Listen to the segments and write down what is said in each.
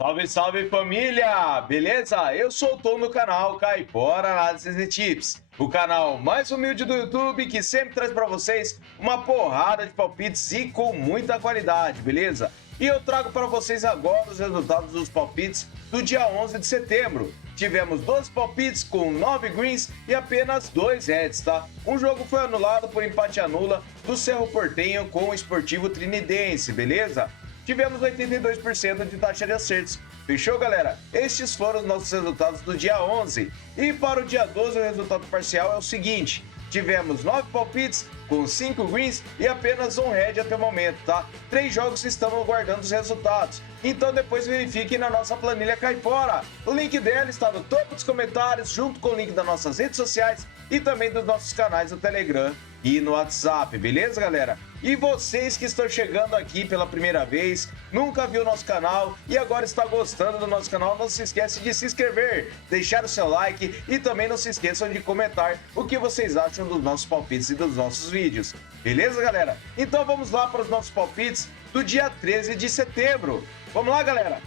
Salve, salve família! Beleza? Eu sou o Tom do canal Caipora Análises e Tips, o canal mais humilde do YouTube que sempre traz para vocês uma porrada de palpites e com muita qualidade, beleza? E eu trago para vocês agora os resultados dos palpites do dia 11 de setembro. Tivemos 12 palpites com 9 greens e apenas 2 reds, tá? Um jogo foi anulado por empate anula do Cerro Porteño com o Esportivo Trinidense, beleza? Tivemos 82% de taxa de acertos. Fechou, galera? Estes foram os nossos resultados do dia 11. E para o dia 12, o resultado parcial é o seguinte. Tivemos 9 palpites com 5 greens e apenas um red até o momento, tá? 3 jogos estamos guardando os resultados. Então depois verifiquem na nossa planilha Caipora. O link dela está no topo dos comentários, junto com o link das nossas redes sociais e também dos nossos canais do Telegram e no WhatsApp, beleza, galera? E vocês que estão chegando aqui pela primeira vez, nunca viu o nosso canal e agora está gostando do nosso canal, não se esquece de se inscrever, deixar o seu like e também não se esqueçam de comentar o que vocês acham dos nossos palpites e dos nossos vídeos. Beleza, galera? Então vamos lá para os nossos palpites do dia 13 de setembro. Vamos lá, galera?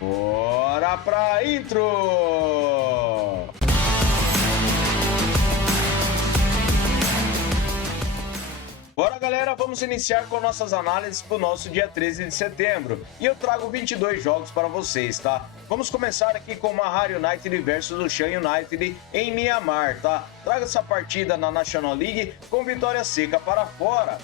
Bora pra intro! Bora, galera, vamos iniciar com nossas análises para o nosso dia 13 de setembro. E eu trago 22 jogos para vocês, tá? Vamos começar aqui com o Mahar United versus o Shan United em Mianmar, tá? Traga essa partida na National League com vitória seca para fora.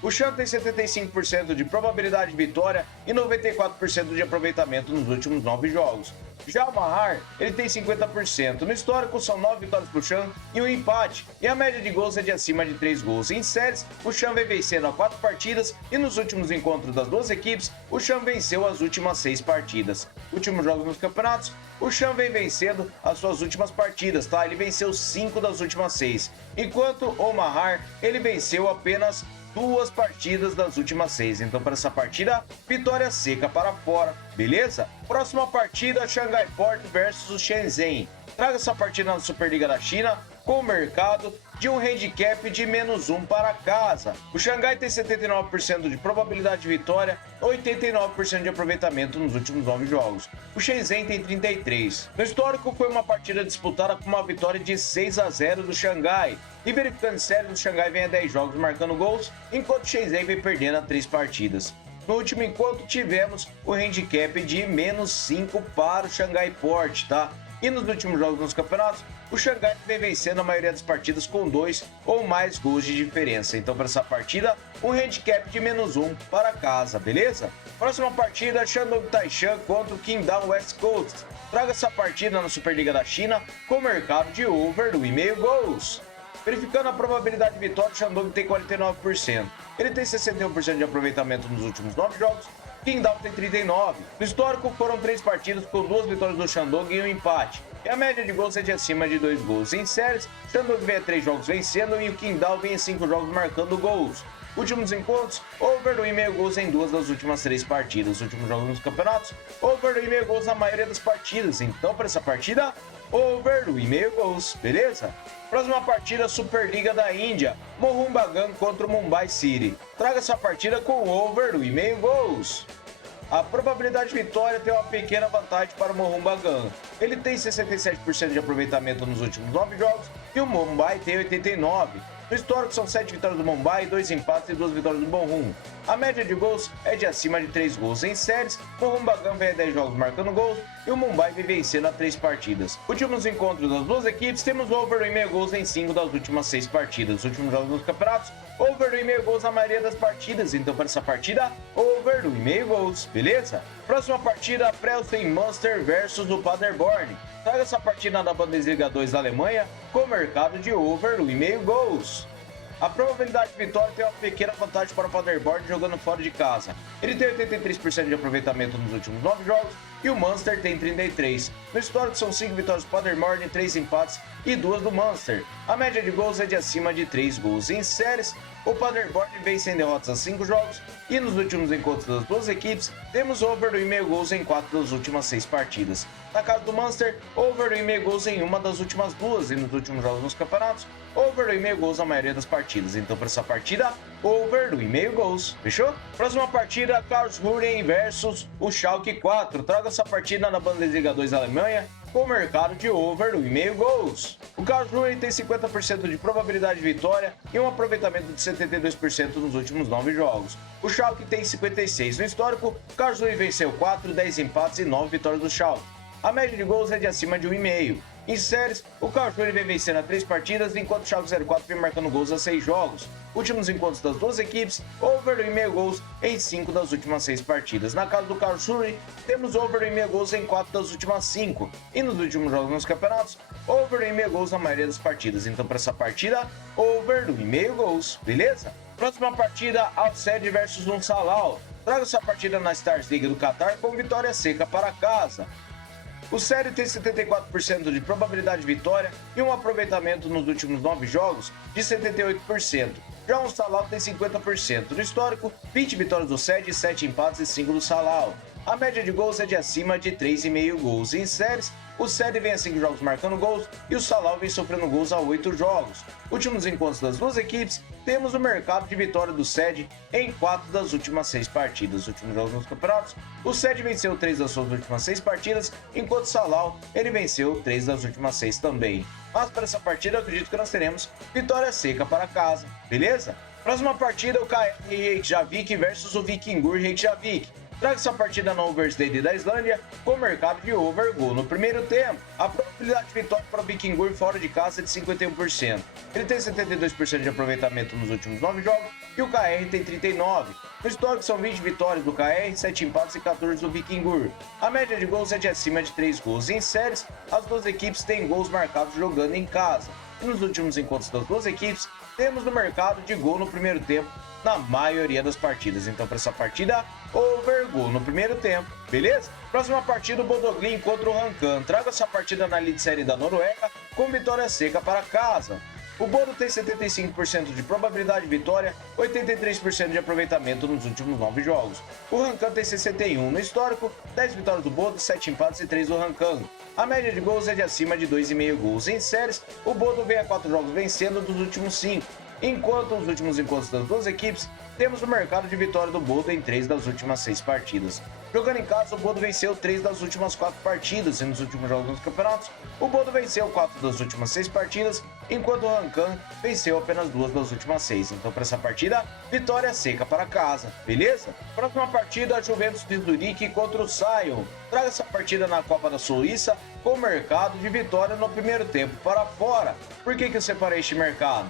O Shan tem 75% de probabilidade de vitória e 94% de aproveitamento nos últimos 9 jogos. Já o Mahar, ele tem 50%. No histórico, são 9 vitórias para o Shan e um empate. E a média de gols é de acima de 3 gols. Em séries, o Shan vem vencendo a 4 partidas e nos últimos encontros das duas equipes, o Shan venceu as últimas 6 partidas. Últimos jogos nos campeonatos, o Shan vem vencendo as suas últimas partidas, tá? Ele venceu 5 das últimas 6. Enquanto o Mahar, ele venceu apenas 2 partidas das últimas 6. Então, para essa partida, vitória seca para fora, beleza? Próxima partida, Xangai Port versus o Shenzhen. Traga essa partida na Superliga da China com o mercado de um handicap de -1 para casa. O Xangai tem 79% de probabilidade de vitória, 89% de aproveitamento nos últimos 9 jogos. O Shenzhen tem 33%. No histórico, foi uma partida disputada com uma vitória de 6-0 do Xangai. E verificando séries, o Xangai vem a 10 jogos marcando gols, enquanto o Shenzhen vem perdendo a 3 partidas. No último encontro, tivemos o handicap de -5 para o Xangai Port, tá? E nos últimos jogos nos campeonatos, o Xangai vem vencendo a maioria das partidas com 2 ou mais gols de diferença. Então, para essa partida, um handicap de -1 para casa, beleza? Próxima partida, Shandong Taishan contra o Qingdao West Coast. Traga essa partida na Superliga da China com o mercado de over 1,5 gols. Verificando a probabilidade de vitória, o Shandong tem 49%. Ele tem 61% de aproveitamento nos últimos 9 jogos. Qingdao tem 39%. No histórico, foram 3 partidas com 2 vitórias do Shandong e um empate. E a média de gols é de acima de 2 gols. Em séries, o Shandong vem a 3 jogos vencendo e o Qingdao vem a 5 jogos marcando gols. Últimos encontros, over 1,5 gols em 2 das últimas 3 partidas. Últimos jogos nos campeonatos, over 1,5 gols na maioria das partidas. Então, para essa partida, over 1,5 gols, beleza? Próxima partida, Superliga da Índia, Mohun Bagan contra o Mumbai City. Traga essa partida com over 1,5 gols. A probabilidade de vitória tem uma pequena vantagem para o Mohun Bagan. Ele tem 67% de aproveitamento nos últimos 9 jogos e o Mumbai tem 89%. No histórico, são 7 vitórias do Mumbai, 2 empates e 2 vitórias do Mohun. A média de gols é de acima de 3 gols. Em séries, o Mohun Bagan vem a 10 jogos marcando gols e o Mumbai vem vencendo a 3 partidas. Últimos encontros das duas equipes, temos over 1,5 gols em 5 das últimas 6 partidas. Últimos jogos nos campeonatos, over 1,5 gols na maioria das partidas. Então, para essa partida, over 1,5 gols, beleza? Próxima partida, Prelsen Münster versus o Paderborn. Traga essa partida na Bundesliga 2 da Alemanha com o mercado de over 1,5 gols. A probabilidade de vitória tem uma pequena vantagem para o Paderborn jogando fora de casa. Ele tem 83% de aproveitamento nos últimos 9 jogos e o Münster tem 33%. No histórico, são 5 vitórias do Paderborn, 3 empates e 2 do Münster. A média de gols é de acima de 3 gols. Em séries, o Paderborn vem sem derrotas a 5 jogos e nos últimos encontros das duas equipes, temos over 1,5 gols em 4 das últimas 6 partidas. Na casa do Münster, over 1,5 gols em uma das últimas 2 e nos últimos jogos nos campeonatos, over 1,5 gols na maioria das partidas. Então, para essa partida, over do 1,5 gols. Fechou? Próxima partida, Karlsruhe versus o Schalke 4. Traga essa partida na Bundesliga 2 Alemanha com o mercado de over do 1,5 gols. O Karlsruhe tem 50% de probabilidade de vitória e um aproveitamento de 72% nos últimos 9 jogos. O Schalke tem 56% no histórico. O Karlsruhe venceu 4, 10 empates e 9 vitórias do Schalke. A média de gols é de acima de 1,5. Em séries, o Karlsruhe vem vencendo a 3 partidas, enquanto o Schalke 04 vem marcando gols a 6 jogos. Últimos encontros das duas equipes, over do 1,5 gols em 5 das últimas 6 partidas. Na casa do Karlsruhe, temos over do 1,5 gols em 4 das últimas 5. E nos últimos jogos nos campeonatos, over do 1,5 gols na maioria das partidas. Então, para essa partida, over do 1,5 gols, beleza? Próxima partida, Al-Sadd versus Salah. Traga essa partida na Stars League do Qatar com vitória seca para casa. O Série tem 74% de probabilidade de vitória e um aproveitamento nos últimos 9 jogos de 78%. Já o Salah tem 50%. No histórico, 20 vitórias do Série, 7 empates e 5 do Salah. A média de gols é de acima de 3,5 gols. Em séries, o Série vem a 5 jogos marcando gols e o Salah vem sofrendo gols a 8 jogos. Últimos encontros das duas equipes, temos o mercado de vitória do Série em 4 das últimas 6 partidas. Últimos jogos nos campeonatos, o Série venceu 3 das suas últimas 6 partidas, enquanto o Salah ele venceu 3 das últimas 6 também. Mas para essa partida, eu acredito que nós teremos vitória seca para casa, beleza? Próxima partida, o KR Reykjavik versus o Víkingur Reykjavik. Traga essa partida na Overslade da Islândia com o mercado de over gol no primeiro tempo. A probabilidade de vitória para o Víkingur fora de casa é de 51%. Ele tem 72% de aproveitamento nos últimos 9 jogos e o KR tem 39%. No histórico são 20 vitórias do KR, 7 empates e 14 do Víkingur. A média de gols é de acima de 3 gols. Em séries, as duas equipes têm gols marcados jogando em casa. E nos últimos encontros das duas equipes, temos no mercado de gol no primeiro tempo na maioria das partidas. Então, para essa partida, over gol no primeiro tempo, beleza? Próxima partida, o Bodø Glimt contra o Rankan. Traga essa partida na Elite Série da Noruega com vitória seca para casa. O Bodo tem 75% de probabilidade de vitória, 83% de aproveitamento nos últimos 9 jogos. O Rankan tem 61% no histórico, 10 vitórias do Bodo, 7 empates e 3 do Rankan. A média de gols é de acima de 2,5 gols. Em séries, o Bodo vem a 4 jogos vencendo dos últimos 5. Enquanto nos últimos encontros das duas equipes, temos o mercado de vitória do Bodo em 3 das últimas 6 partidas. Jogando em casa, o Bodo venceu 3 das últimas 4 partidas e nos últimos jogos dos campeonatos, o Bodo venceu 4 das últimas 6 partidas, enquanto o Rankan venceu apenas 2 das últimas 6. Então, para essa partida, vitória seca para casa, beleza? Próxima partida, a Juventus de Zurique contra o Sion. Traga essa partida na Copa da Suíça com o mercado de vitória no primeiro tempo para fora. Por que eu separei este mercado?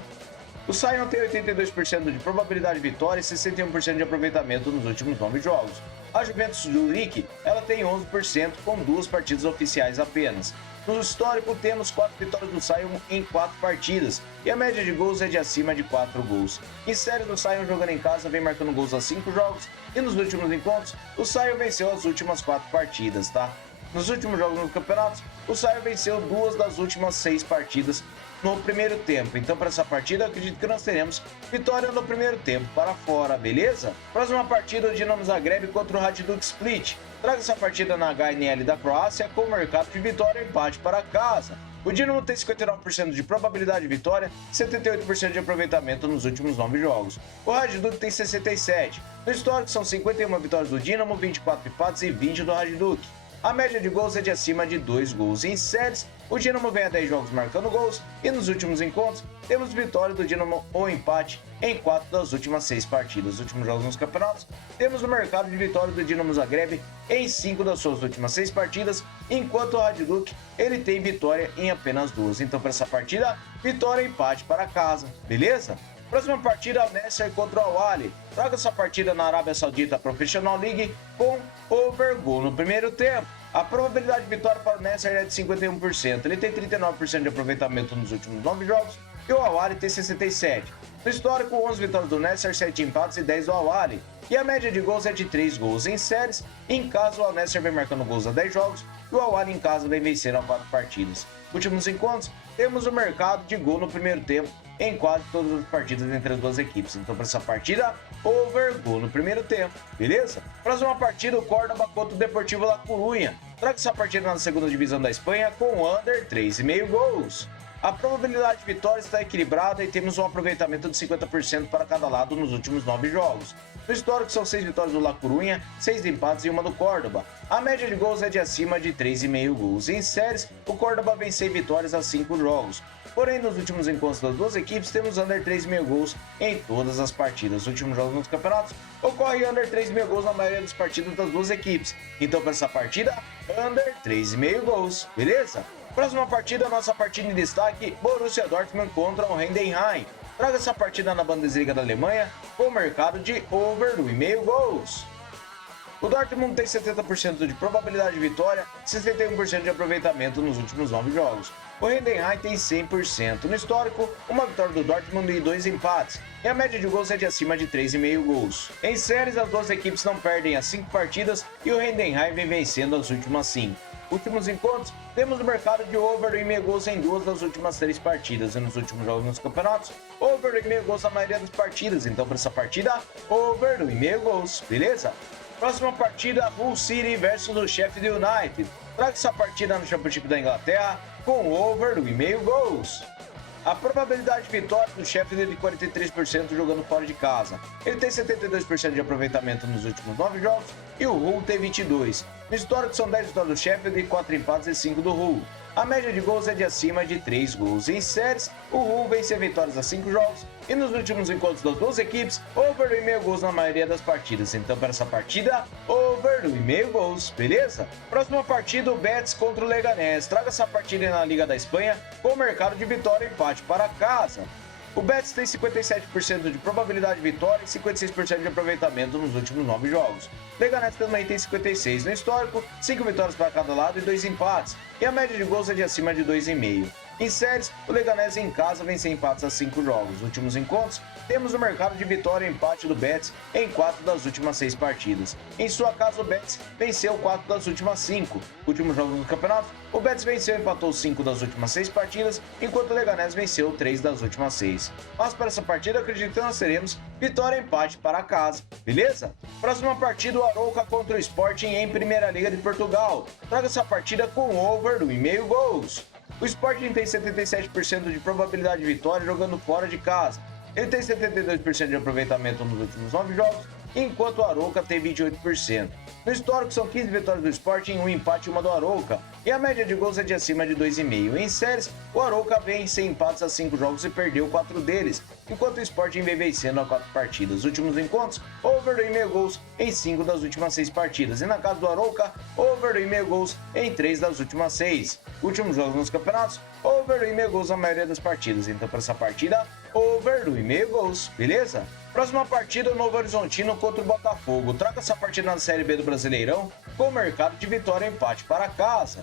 O Sion tem 82% de probabilidade de vitória e 61% de aproveitamento nos últimos 9 jogos. A Juventus de Zurique, ela tem 11% com 2 partidas oficiais apenas. No histórico, temos 4 vitórias do Sion em 4 partidas e a média de gols é de acima de 4 gols. Em série, o Sion jogando em casa vem marcando gols a 5 jogos e nos últimos encontros, o Sion venceu as últimas 4 partidas, tá? Nos últimos jogos no campeonato, o Sion venceu 2 das últimas 6 partidas no primeiro tempo. Então, para essa partida, eu acredito que nós teremos vitória no primeiro tempo para fora, beleza? Próxima partida, o Dinamo Zagreb contra o Hajduk Split. Traga essa partida na HNL da Croácia com o mercado de vitória e empate para casa. O Dinamo tem 59% de probabilidade de vitória e 78% de aproveitamento nos últimos 9 jogos. O Hajduk tem 67%. No histórico, são 51 vitórias do Dinamo, 24 empates e 20 do Hajduk. A média de gols é de acima de 2 gols. Em séries, o Dinamo vem a 10 jogos marcando gols e nos últimos encontros temos vitória do Dinamo ou empate em 4 das últimas 6 partidas. Nos últimos jogos nos campeonatos, temos o mercado de vitória do Dinamo Zagreb em 5 das suas últimas 6 partidas, enquanto o Hajduk ele tem vitória em apenas 2. Então, para essa partida, vitória e empate para casa, beleza? Próxima partida, Al Nassr contra o Al-Ahly. Traga essa partida na Arábia Saudita Professional League com over gol no primeiro tempo. A probabilidade de vitória para o Nassr é de 51%. Ele tem 39% de aproveitamento nos últimos 9 jogos e o Al-Ahly tem 67%. No histórico, 11 vitórias do Nassr, 7 empates e 10 do Al-Ahly. E a média de gols é de 3 gols. Em séries, em casa, o Al Nassr vem marcando gols a 10 jogos e o Al-Ahly em casa vem vencendo a 4 partidas. Últimos encontros, temos o mercado de gol no primeiro tempo em quase todas as partidas entre as duas equipes. Então, para essa partida, over gol no primeiro tempo, beleza? Próxima partida, o Córdoba contra o Deportivo La Coruña. Traga essa partida na segunda divisão da Espanha com under 3,5 gols. A probabilidade de vitória está equilibrada e temos um aproveitamento de 50% para cada lado nos últimos 9 jogos. No histórico são 6 vitórias do La Coruña, 6 empates e uma do Córdoba. A média de gols é de acima de 3,5 gols. Em séries, o Córdoba vem 6 vitórias a 5 jogos. Porém, nos últimos encontros das duas equipes, temos under 3,5 gols em todas as partidas. Nos últimos jogos nos campeonatos, ocorre under 3,5 gols na maioria das partidas das duas equipes. Então, para essa partida, under 3,5 gols, beleza? Próxima partida, nossa partida em destaque, Borussia Dortmund contra o Heidenheim. Traga essa partida na Bundesliga da Alemanha com o mercado de over 1,5 gols. O Dortmund tem 70% de probabilidade de vitória e 61% de aproveitamento nos últimos 9 jogos. O Heidenheim tem 100%. No histórico, uma vitória do Dortmund e 2 empates. E a média de gols é de acima de 3,5 gols. Em séries, as duas equipes não perdem as 5 partidas e o Heidenheim vem vencendo as últimas 5. Últimos encontros, temos o mercado de over 1,5 gols em 2 das últimas 3 partidas. E nos últimos jogos nos campeonatos, over 1,5 gols na maioria das partidas. Então, para essa partida, over 1,5 gols, beleza? Próxima partida, Hull City versus o Sheffield United. Traga essa partida no Championship da Inglaterra com over 1,5 gols. A probabilidade de vitória do Sheffield é de 43% jogando fora de casa. Ele tem 72% de aproveitamento nos últimos 9 jogos e o Hull tem 22%. No histórico são 10 vitórias do Sheffield, 4 empates e 5 do Hull. A média de gols é de acima de 3 gols. Em séries, o Hull vence vitórias a 5 jogos e nos últimos encontros das duas equipes, over 1,5 gols na maioria das partidas. Então, para essa partida, over 1,5 gols, beleza? Próxima partida, o Betis contra o Leganés. Traga essa partida na Liga da Espanha com o mercado de vitória e empate para casa. O Betis tem 57% de probabilidade de vitória e 56% de aproveitamento nos últimos 9 jogos. Leganés também tem 56% no histórico, 5 vitórias para cada lado e 2 empates. E a média de gols é de acima de 2,5. Em séries, o Leganés em casa vence empates a 5 jogos. Nos últimos encontros, temos o mercado de vitória e empate do Betis em 4 das últimas 6 partidas. Em sua casa, o Betis venceu 4 das últimas 5. Últimos jogos do campeonato, o Betis venceu e empatou 5 das últimas 6 partidas, enquanto o Leganés venceu 3 das últimas 6. Mas para essa partida, acredito que nós teremos vitória e empate para casa, beleza? Próxima partida, o Arouca contra o Sporting em Primeira Liga de Portugal. Traga essa partida com over 1,5 gols. O Sporting tem 77% de probabilidade de vitória jogando fora de casa. Ele tem 72% de aproveitamento nos últimos 9 jogos, enquanto o Arouca tem 28%. No histórico são 15 vitórias do Sporting, 1 empate e uma do Arouca, e a média de gols é de acima de 2,5. Em séries, o Arouca vem sem empates a 5 jogos e perdeu 4 deles, enquanto o Sporting vem vencendo a 4 partidas. Os últimos encontros, over 2,5 gols em 5 das últimas 6 partidas, e na casa do Arouca, over 2,5 gols em 3 das últimas 6. Últimos jogos nos campeonatos, over 2,5 gols na maioria das partidas. Então, para essa partida, over 2,5 gols, beleza? Próxima partida, o Novo Horizontino contra o Botafogo. Traga essa partida na Série B do Brasileirão com o mercado de vitória e empate para casa.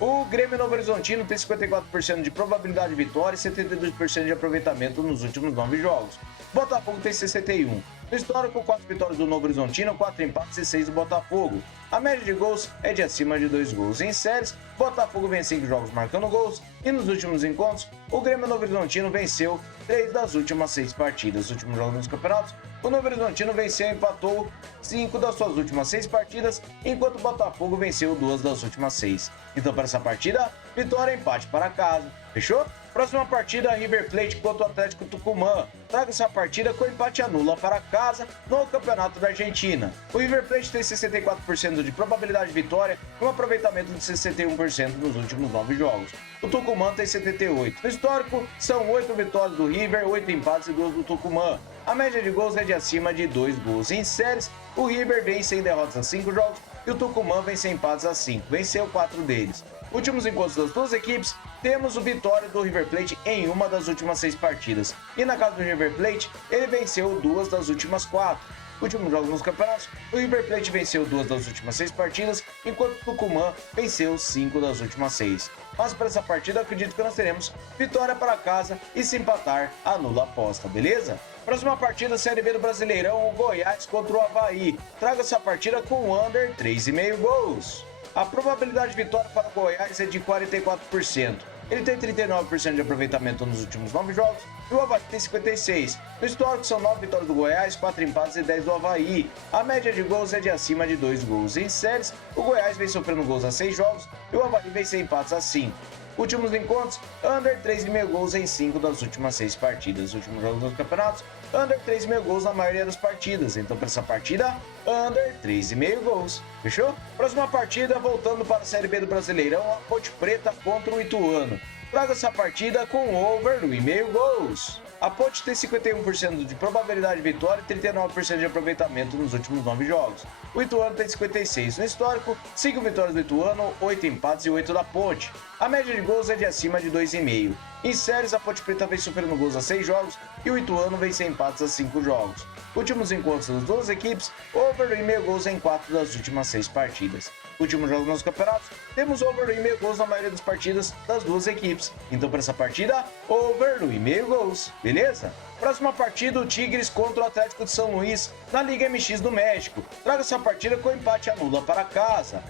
O Grêmio Novo Horizontino tem 54% de probabilidade de vitória e 72% de aproveitamento nos últimos 9 jogos. O Botafogo tem 61%. No histórico, 4 vitórias do Novo Horizontino, 4 empates e 6 do Botafogo. A média de gols é de acima de 2 gols. Em séries, o Botafogo vem 5 jogos marcando gols e nos últimos encontros, o Grêmio Novo Horizontino venceu 3 das últimas 6 partidas. Nos últimos jogos nos campeonatos, o Novo Horizontino venceu e empatou 5 das suas últimas 6 partidas, enquanto o Botafogo venceu 2 das últimas 6. Então, para essa partida, vitória e empate para casa. Fechou? Próxima partida, River Plate contra o Atlético Tucumã. Traga essa partida com empate anula para casa no Campeonato da Argentina. O River Plate tem 64% de probabilidade de vitória e um aproveitamento de 61% nos últimos 9 jogos. O Tucumã tem 78%. No histórico, são 8 vitórias do River, 8 empates e 2 do Tucumã. A média de gols é de acima de 2 gols. Em séries, o River vem sem derrotas a 5 jogos e o Tucumã vem sem empates a 5. Venceu 4 deles. Últimos encontros das duas equipes, temos o vitória do River Plate em uma das últimas 6 partidas. E na casa do River Plate, ele venceu 2 das últimas 4. Últimos jogos nos campeonatos, o River Plate venceu 2 das últimas 6 partidas, enquanto o Tucumã venceu 5 das últimas 6. Mas para essa partida, acredito que nós teremos vitória para casa e se empatar, anula a aposta, beleza? Próxima partida, Série B do Brasileirão, o Goiás contra o Avaí. Traga essa partida com under 3,5 gols. A probabilidade de vitória para o Goiás é de 44%. Ele tem 39% de aproveitamento nos últimos 9 jogos e o Avaí tem 56%. No histórico são 9 vitórias do Goiás, 4 empates e 10 do Avaí. A média de gols é de acima de 2 gols. Em séries, o Goiás vem sofrendo gols a 6 jogos e o Avaí vem sem empates a 5. Últimos encontros, under 3,5 gols em 5 das últimas 6 partidas. Últimos jogos dos campeonatos, under 3,5 gols na maioria das partidas. Então, para essa partida, under 3,5 gols. Fechou? Próxima partida, voltando para a Série B do Brasileirão, a Ponte Preta contra o Ituano. Traga essa partida com over 1,5 gols. A Ponte tem 51% de probabilidade de vitória e 39% de aproveitamento nos últimos 9 jogos. O Ituano tem 56% no histórico, 5 vitórias do Ituano, 8 empates e 8 da Ponte. A média de gols é de acima de 2,5. Em séries, a Ponte Preta vem sofrendo gols a 6 jogos e o Ituano vem sem empates a 5 jogos. Últimos encontros das duas equipes, over 1,5 gols em 4 das últimas 6 partidas. Últimos jogos nos campeonatos, temos over 1,5 gols na maioria das partidas das duas equipes. Então, para essa partida, over 1,5 gols, beleza? Próxima partida, o Tigres contra o Atlético de São Luís na Liga MX do México. Traga essa partida com empate anula para casa.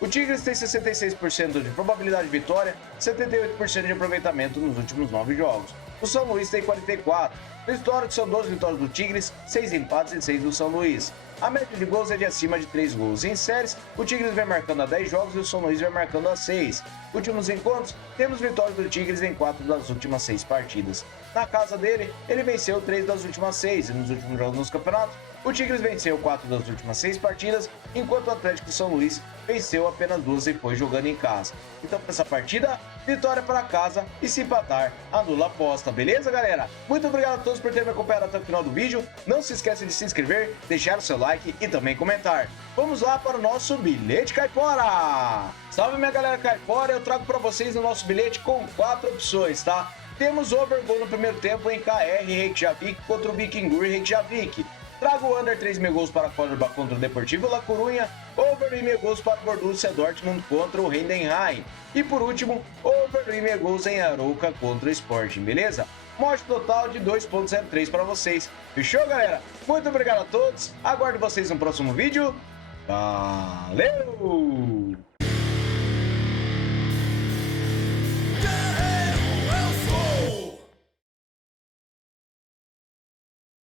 O Tigres tem 66% de probabilidade de vitória, 78% de aproveitamento nos últimos 9 jogos. O São Luís tem 44%. No histórico, são 12 vitórias do Tigres, 6 empates e 6 do São Luís. A média de gols é de acima de 3 gols. Em séries, o Tigres vem marcando a 10 jogos e o São Luís vem marcando a 6. Últimos encontros, temos vitórias do Tigres em 4 das últimas 6 partidas. Na casa dele, ele venceu 3 das últimas 6 e nos últimos jogos nos campeonatos, o Tigres venceu 4 das últimas 6 partidas, enquanto o Atlético de São Luís venceu apenas 2 e foi jogando em casa. Então, para essa partida, vitória para casa e se empatar, anula a aposta, beleza, galera? Muito obrigado a todos por terem me acompanhado até o final do vídeo. Não se esqueça de se inscrever, deixar o seu like e também comentar. Vamos lá para o nosso bilhete caipora! Salve, minha galera caipora! Eu trago para vocês o nosso bilhete com 4 opções, tá? Temos over gol no primeiro tempo em KR Reykjavik contra o Vikingur Reykjavik. Trago under 3,5 gols para Córdoba contra o Deportivo La Coruña, over 1,5 gols para o Borussia Dortmund contra o Heidenheim. E por último, over 1,5 gols em Arouca contra o Sporting, beleza? Morte total de 2,03 para vocês. Fechou, galera? Muito obrigado a todos. Aguardo vocês no próximo vídeo. Valeu!